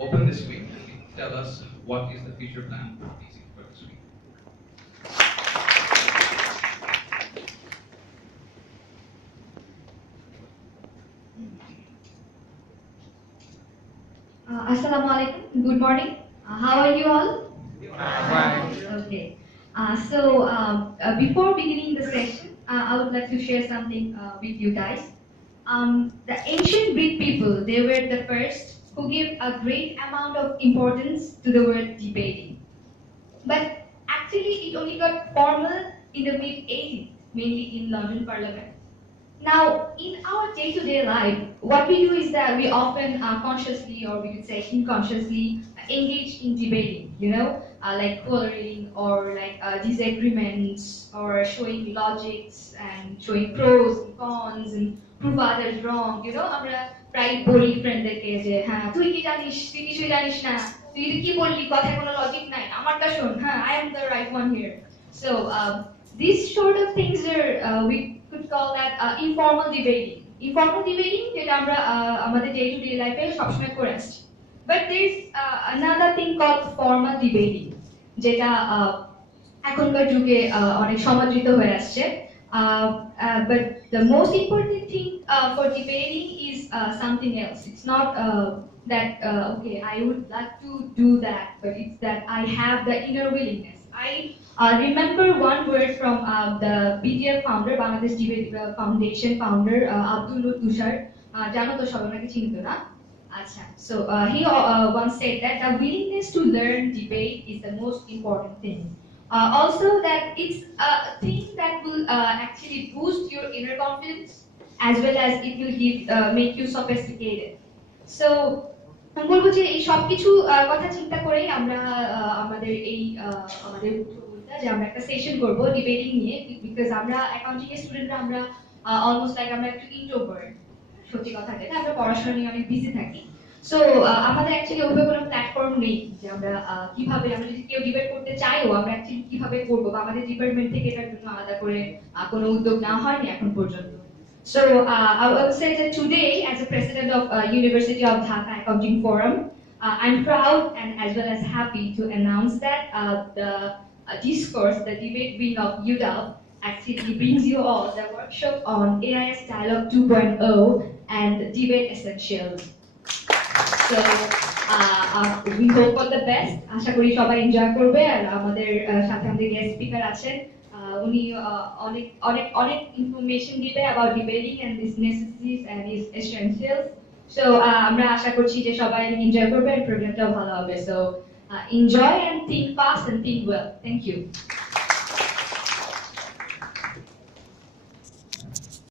open this week and tell us what is the future plan for TC for this week. Assalamu alaikum. Good morning. How are you all? Fine. Okay. Before beginning the session, I would like to share something with you guys. The ancient Greek people, they were the first who gave a great amount of importance to the word debating. But actually, it only got formal in the mid 80s, mainly in London Parliament. Now, in our day-to-day life, what we do is that we often consciously, or we could say unconsciously, engage in debating, like quarreling or like disagreements or showing logics and showing pros and cons and prove others wrong. আমরা প্রায় বলি ফ্রেন্ডদেরকে যে হ্যাঁ তুই কি জানিস তুই কিছুই জানিস না তুই কি বললি কথায় কোনো লজিক নাই আমারটা শোন হ্যাঁ I am the right one here. So these sort of things are we could call that informal debating. Informal debating যেটা আমরা আমাদের day to day life এ সবসময় করে আসছি. But there's another thing called formal debating যেটা এখনকার যুগে অনেক সমাদৃত হয়ে আসছে. But the most important thing for debating is something else. It's not that okay, I would like to do that, but it's that I have the inner willingness. I remember one word from the BDF founder, Bangladesh Debate Foundation founder, Abdul Nur Tushar. জানো তো সবাই ওনাকে চিনতো না? আচ্ছা. So he once said that the willingness to learn debate is the most important thing. Also that it's a thing that will actually boost your inner confidence as well as it will make you sophisticated. So আমি বলবো যে এই সবকিছু কথা চিন্তা করেই আমরা আমাদের উদ্যোগটা যে আমরা একটা সেশন করব ডিবেটিং নিয়ে বিকজ আমরা অ্যাকাউন্টিং এর স্টুডেন্টরা আমরা অলমোস্ট লাইক আমরা একটু ইন্ট্রোভার্ট সত্যি কথা যেটা আমরা পড়াশোনা নিয়ে অনেক বিজি থাকি সো আমাদের অ্যাকচুয়ালি ওইভাবে কোনো প্ল্যাটফর্ম নেই যে আমরা কিভাবে আমরা যদি কেউ ডিবেট করতে চাইও আমরা অ্যাকচুয়ালি কিভাবে করব বা আমাদের ডিপার্টমেন্ট থেকে এটার জন্য আলাদা করে কোনো উদ্যোগ নেওয়া হয়নি এখন পর্যন্ত. So I would say that today, as a president of University of Dhaka Accounting Forum, I'm proud and as well as happy to announce that the discourse, the debate wing of UW, actually brings you all the workshop on AIS Dialogue 2.0 and Debate Essentials. So we hope for the best. আশা করি সবাই এনজয় করবে আর আমাদের সাথে আমাদের guest speaker আছেন উনি অনেক অনেক অনেক ইনফরমেশন দিবে about debating and its necessities and its essentials. So আমরা আশা করছি যে সবাই এনজয় করবে আর প্রোগ্রামটাও ভালো হবে. So enjoy and think fast and think well. Thank you.